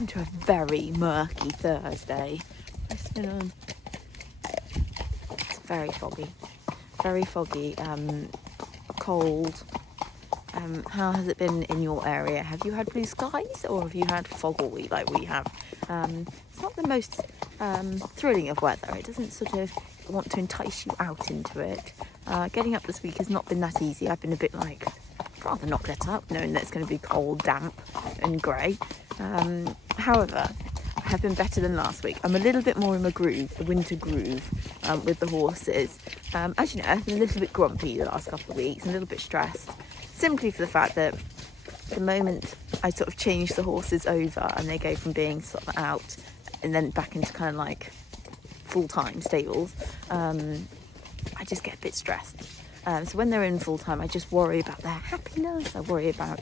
welcome to a very murky Thursday. It's very foggy, cold. How has it been in your area? Have you had blue skies or have you had fog all week like we have? It's not the most thrilling of weather. It doesn't sort of want to entice you out into it. Getting up this week has not been that easy. I've been a bit like, I'd rather not get up knowing that it's going to be cold, damp and grey. However, I have been better than last week. I'm a little bit more in the groove, the winter groove, with the horses. As you know, I've been a little bit grumpy the last couple of weeks, a little bit stressed, simply for the fact that the moment I sort of change the horses over and they go from being sort of out and then back into kind of like full-time stables, I just get a bit stressed. So when they're in full-time, I just worry about their happiness. I worry about,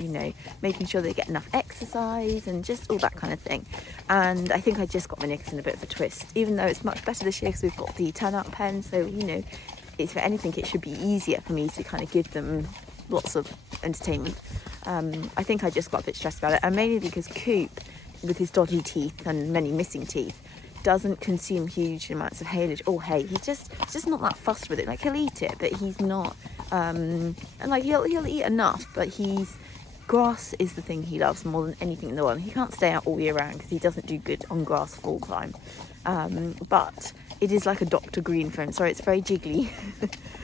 making sure they get enough exercise and just all that kind of thing. And I think I just got my knickers in a bit of a twist, even though it's much better this year because we've got the turnout pen. So, it's, for anything, it should be easier for me to kind of give them lots of entertainment. I think I just got a bit stressed about it. And mainly because Coop, with his dodgy teeth and many missing teeth, doesn't consume huge amounts of haylage or hay. He's just not that fussed with it. Like, he'll eat it, but he's not and like he'll eat enough, but grass is the thing he loves more than anything in the world. He can't stay out all year round because he doesn't do good on grass full time, but it is like a Dr. Green for him. Sorry, it's very jiggly.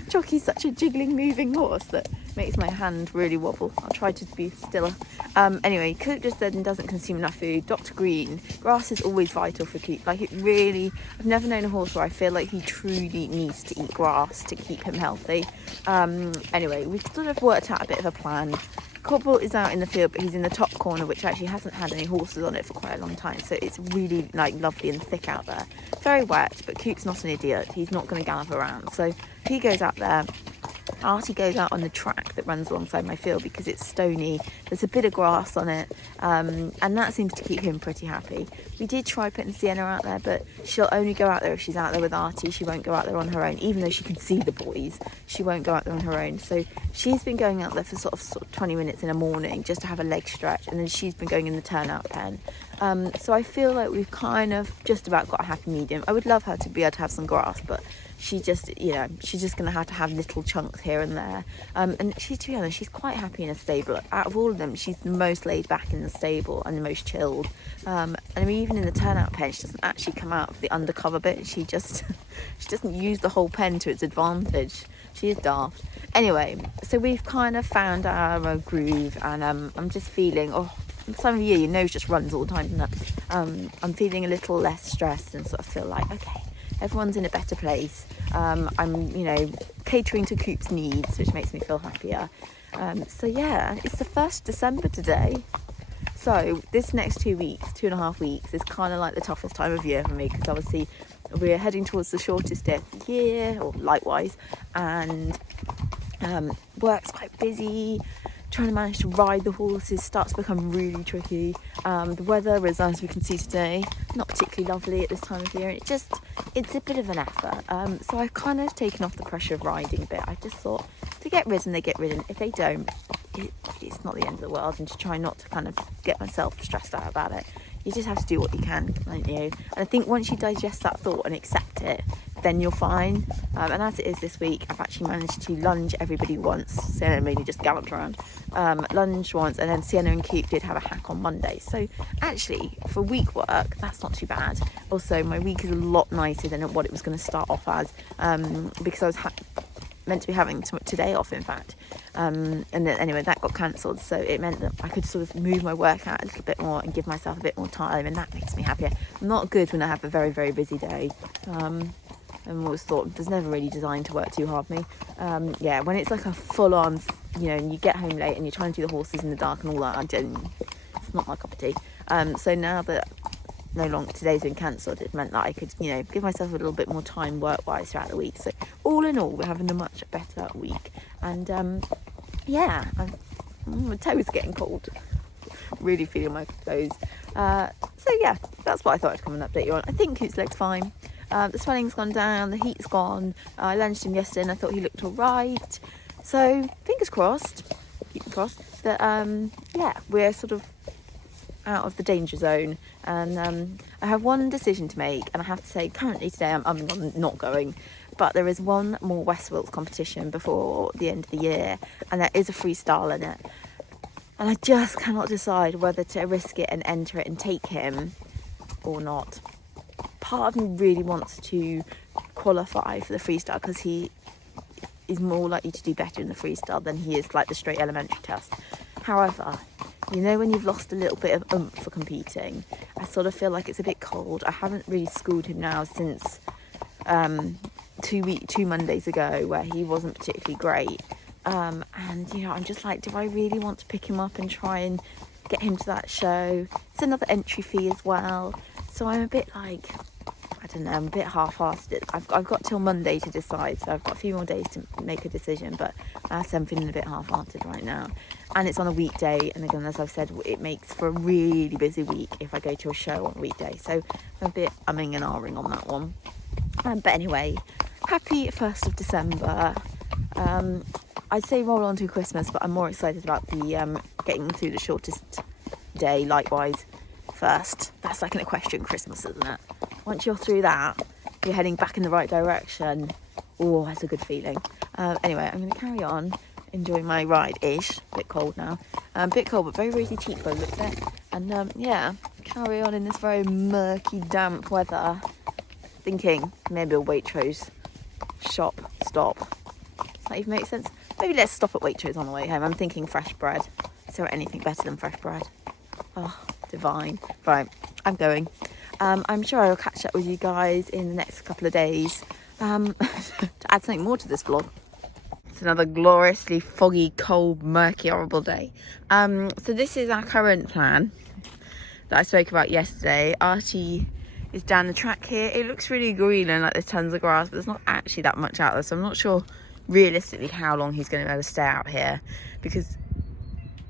Jockey's such a jiggling, moving horse that makes my hand really wobble. I'll try to be stiller. Anyway, Coop just said and doesn't consume enough food. Dr. Green, grass is always vital for Coop. Like, it really, I've never known a horse where I feel like he truly needs to eat grass to keep him healthy. Anyway, we've sort of worked out a bit of a plan. Cobble is out in the field, but he's in the top corner, which actually hasn't had any horses on it for quite a long time, so it's really like lovely and thick out there. Very wet, but Coop's not an idiot. He's not going to gallop around, so he goes out there. Artie goes out on the track that runs alongside my field because it's stony. There's a bit of grass on it, and that seems to keep him pretty happy. We did try putting Sienna out there, but she'll only go out there if she's out there with Artie. She won't go out there on her own, even though she can see the boys. She won't go out there on her own. So she's been going out there for sort of 20 minutes in the morning just to have a leg stretch, and then she's been going in the turnout pen. So I feel like we've kind of just about got a happy medium. I would love her to be able to have some grass, but she just, she's just going to have little chunks here and there. And she, to be honest, she's quite happy in a stable. Out of all of them, she's the most laid back in the stable and the most chilled. And I mean, even in the turnout pen, she doesn't actually come out of the undercover bit. She just, she doesn't use the whole pen to its advantage. She is daft. Anyway, so we've kind of found our groove, and I'm just feeling, this time of year, your nose just runs all the time, doesn't it? I'm feeling a little less stressed and sort of feel like, okay, everyone's in a better place. I'm, catering to Coop's needs, which makes me feel happier. So yeah, it's the 1st December today. So this next 2.5 weeks is kind of like the toughest time of year for me, because obviously we're heading towards the shortest day of the year, or likewise, and work's quite busy. Trying to manage to ride the horses starts to become really tricky. The weather is, as we can see today, not particularly lovely at this time of year, and it's a bit of an effort. So I've kind of taken off the pressure of riding a bit. I just thought, if they get ridden, they get ridden. If they don't, it's not the end of the world, and to try not to kind of get myself stressed out about it. You just have to do what you can, don't you? And I think once you digest that thought and accept it, then you're fine. And as it is this week, I've actually managed to lunge everybody once. Sienna mainly just galloped around. Lunged once, and then Sienna and Coop did have a hack on Monday. So actually, for week work, that's not too bad. Also, my week is a lot nicer than what it was going to start off as, because I was meant to be having today off, in fact. And then anyway, that got cancelled, so it meant that I could sort of move my work out a little bit more and give myself a bit more time, and that makes me happier. Not good when I have a very, very busy day. I've always thought there's never really designed to work too hard for me. When it's like a full-on, and you get home late and you're trying to do the horses in the dark and all that, it's not my cup of tea. So now that today's been cancelled, it meant that I could, give myself a little bit more time work-wise throughout the week. So all in all, we're having a much better week. And my toes are getting cold. Really feeling my toes. So yeah, that's what I thought I'd come and update you on. I think Coop's leg's fine. The swelling's gone down, the heat's gone. I lunged him yesterday and I thought he looked all right. So fingers crossed, that we're sort of out of the danger zone, and I have one decision to make, and I have to say currently today I'm not going, but there is one more West Wilts competition before the end of the year, and there is a freestyle in it, and I just cannot decide whether to risk it and enter it and take him or not. Part of me really wants to qualify for the freestyle because he is more likely to do better in the freestyle than he is like the straight elementary test. However, you know, when you've lost a little bit of oomph for competing, I sort of feel like it's a bit cold. I haven't really schooled him now since 2 Mondays ago, where he wasn't particularly great. And you know, I'm just like, do I really want to pick him up and try and get him to that show? It's another entry fee as well, so I'm a bit like, I don't know, I'm a bit half-hearted. I've got till Monday to decide, so I've got a few more days to make a decision, but I'm feeling a bit half-hearted right now. And it's on a weekday, and again, as I've said, it makes for a really busy week if I go to a show on a weekday, so I'm a bit umming and ahhing on that one. But anyway, happy 1st of December. I'd say roll on to Christmas, but I'm more excited about the getting through the shortest day, likewise, first. That's like an equestrian Christmas, isn't it? Once you're through that, you're heading back in the right direction. Oh, that's a good feeling. Anyway, I'm going to carry on enjoying my ride-ish. A bit cold now. A bit cold, but very rosy cheek by the looks of it. And yeah, carry on in this very murky, damp weather. Thinking maybe a Waitrose stop. Does that even make sense? Maybe let's stop at Waitrose on the way home. I'm thinking fresh bread. Is there anything better than fresh bread? Oh, divine. Right, I'm going. I'm sure I'll catch up with you guys in the next couple of days to add something more to this vlog. It's another gloriously foggy, cold, murky, horrible day. So this is our current plan that I spoke about yesterday. Archie is down the track here. It looks really green and like there's tons of grass, but there's not actually that much out there, so I'm not sure realistically how long he's going to be able to stay out here, because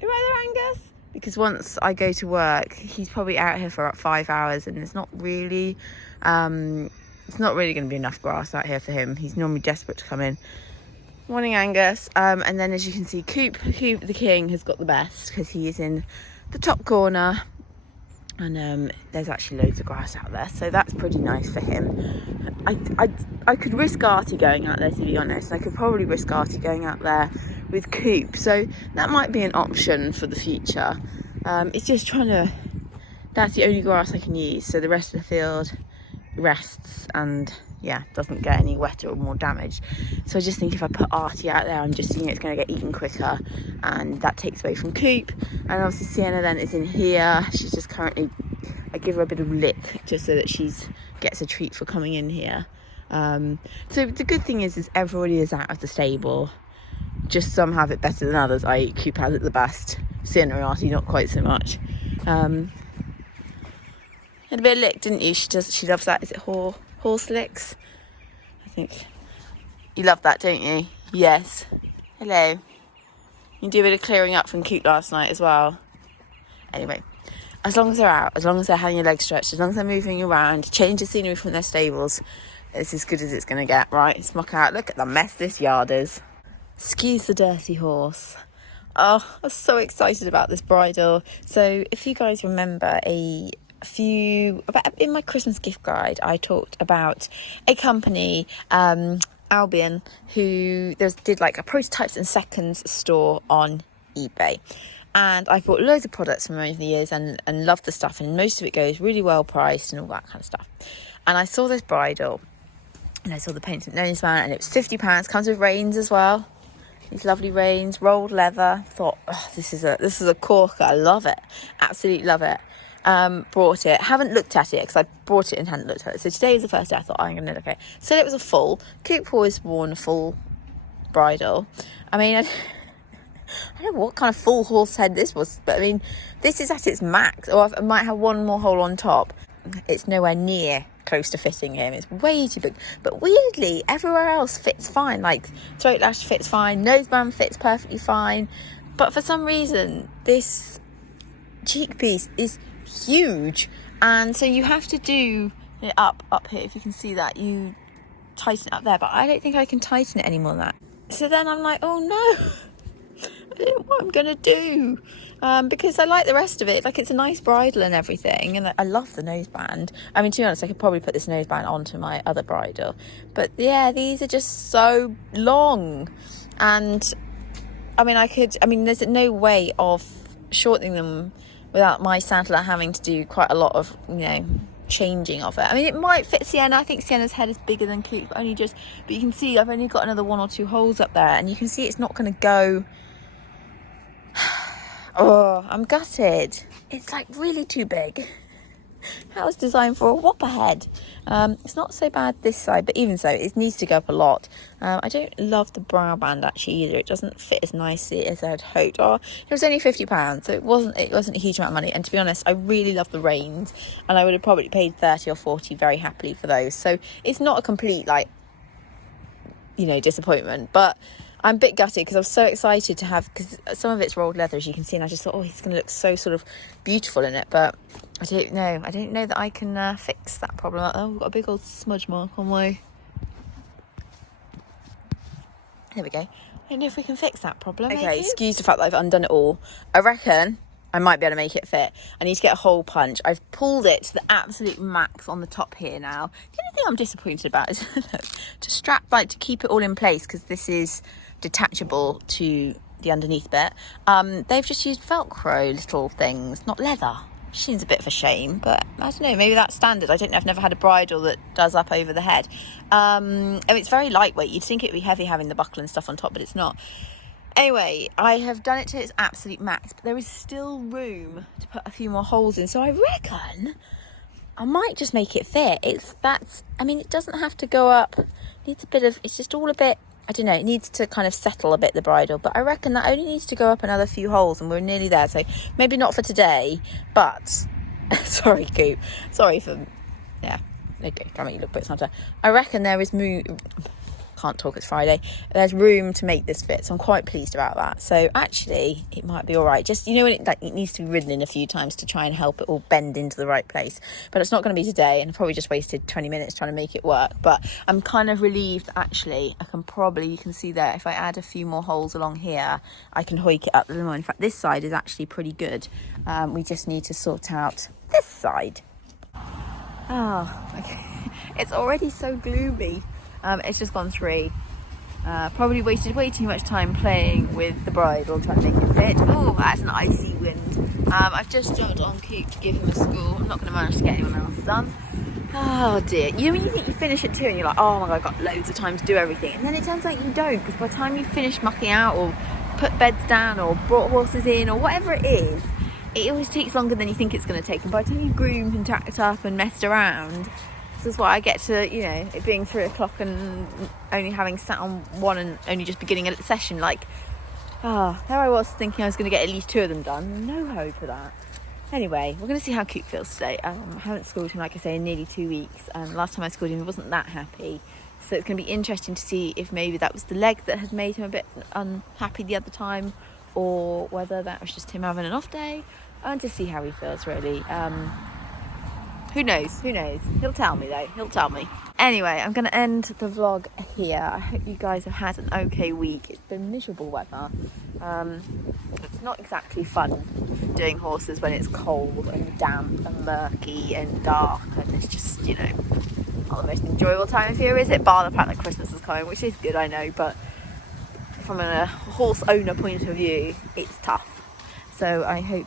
you're right there, Angus, because once I go to work he's probably out here for about 5 hours, and it's not really going to be enough grass out here for him. He's normally desperate to come in. Morning, Angus. And then as you can see, Coop the king has got the best because he is in the top corner. And there's actually loads of grass out there, so that's pretty nice for him. I could risk Artie going out there, to be honest. I could probably risk Artie going out there with Coop, so that might be an option for the future. It's just that's the only grass I can use, so the rest of the field rests and yeah, doesn't get any wetter or more damaged. So I just think if I put Artie out there, I'm just thinking it's going to get eaten quicker, and that takes away from Coop. And obviously Sienna then is in here. She's just currently, I give her a bit of lick just so that she's gets a treat for coming in here. So the good thing is everybody is out of the stable. Just some have it better than others. Coop has it the best. Sienna and Artie not quite so much. Had a bit of lick, didn't you? She loves that. Is it horse licks? I think you love that, don't you? Yes. Hello. You do a bit of clearing up from Coop last night as well. Anyway, as long as they're out, as long as they're having your legs stretched, as long as they're moving around, change the scenery from their stables, it's as good as it's going to get, right? Smuck out. Look at the mess this yard is. Excuse the dirty horse. Oh, I'm so excited about this bridle. So if you guys remember in my Christmas gift guide, I talked about a company, Albion, who did like a prototypes and seconds store on eBay. And I bought loads of products from over the years and loved the stuff, and most of it goes really well priced and all that kind of stuff. And I saw this bridle, and I saw the painted noseband, and it was £50. Comes with reins as well. These lovely reins, rolled leather. Thought, oh, this is a corker. I love it, absolutely love it. Brought it, haven't looked at it because I bought it and hadn't looked at it. So today was the first day I thought, I'm going to look at it. So it was a full. Coop always worn a full bridle. I mean, I don't know what kind of full horse head this was, but I mean, this is at its max, or I might have one more hole on top. It's nowhere near close to fitting him. It's way too big. But weirdly, everywhere else fits fine. Like throat lash fits fine, noseband fits perfectly fine. But for some reason, this cheek piece is huge, and so you have to do it up here. If you can see that, you tighten it up there, but I don't think I can tighten it any more than that. So then I'm like, oh no, know what I'm gonna do, because I like the rest of it. Like, it's a nice bridle and everything, and I love the noseband. I mean, to be honest, I could probably put this noseband onto my other bridle, but yeah, these are just so long. And I mean, there's no way of shortening them without my saddler having to do quite a lot of, changing of it. I mean, it might fit Sienna. I think Sienna's head is bigger than Coop, but you can see I've only got another 1 or 2 holes up there, and you can see it's not going to go. Oh, I'm gutted. It's like really too big. That was designed for a whopper head. It's not so bad this side, but even so, it needs to go up a lot. I don't love the brow band actually either. It doesn't fit as nicely as I'd hoped. Oh, it was only £50, so it wasn't a huge amount of money. And to be honest, I really love the reins, and I would have probably paid 30 or 40 very happily for those. So it's not a complete disappointment, but I'm a bit gutted because I was so excited to have, because some of it's rolled leather, as you can see, and I just thought, oh, it's going to look so sort of beautiful in it, but I don't know that I can fix that problem. Oh, we've got a big old smudge mark on my... There we go. I don't know if we can fix that problem. Okay, maybe? Excuse the fact that I've undone it all. I reckon I might be able to make it fit. I need to get a hole punch. I've pulled it to the absolute max on the top here now. The only thing I'm disappointed about is to strap, to keep it all in place, because this is detachable to the underneath bit. They've just used Velcro little things, not leather. Which seems a bit of a shame, but I don't know, maybe that's standard. I don't know, I've never had a bridle that does up over the head. It's very lightweight. You'd think it'd be heavy having the buckle and stuff on top, but it's not. Anyway, I have done it to its absolute max, but there is still room to put a few more holes in, so I reckon I might just make it fit. It doesn't have to go up. It's just all a bit, I don't know, it needs to kind of settle a bit, the bridle, but I reckon that only needs to go up another few holes, and we're nearly there. So maybe not for today, but sorry, Coop. Sorry for, yeah, okay, can't make you look a bit smarter. I reckon there is can't talk, it's Friday. There's room to make this fit, so I'm quite pleased about that. So actually, it might be all right. Just, when it needs to be ridden in a few times to try and help it all bend into the right place. But it's not going to be today, and I probably just wasted 20 minutes trying to make it work. But I'm kind of relieved, actually. You can see there, if I add a few more holes along here, I can hoik it up a little more. In fact, this side is actually pretty good. We just need to sort out this side. Oh, okay. It's already so gloomy. It's just gone 3. Probably wasted way too much time playing with the bridle trying to make it fit. Oh, that's an icy wind. I've just jumped on Coop to give him a school. I'm not going to manage to get anyone else done. Oh dear. When you think you finish at 2 and you're like, oh my god, I've got loads of time to do everything. And then it turns out you don't, because by the time you finish mucking out or put beds down or brought horses in or whatever it is, it always takes longer than you think it's going to take. And by the time you've groomed and tacked up and messed around, this is why I get to, it being 3 o'clock and only having sat on one and only just beginning a session. There I was thinking I was going to get at least 2 of them done. No hope for that. Anyway, we're going to see how Coop feels today. I haven't schooled him, like I say, in nearly 2 weeks. Last time I schooled him, he wasn't that happy. So it's going to be interesting to see if maybe that was the leg that had made him a bit unhappy the other time, or whether that was just him having an off day, and to see how he feels, really. Who knows? He'll tell me, though. He'll tell me. Anyway, I'm going to end the vlog here. I hope you guys have had an okay week. It's been miserable weather. It's not exactly fun doing horses when it's cold and damp and murky and dark, and it's just, not the most enjoyable time of year, is it? Bar the fact that Christmas is coming, which is good, I know, but from a horse owner point of view, it's tough. So I hope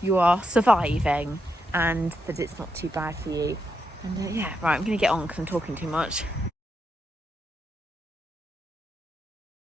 you are surviving and that it's not too bad for you. And right, I'm going to get on because I'm talking too much.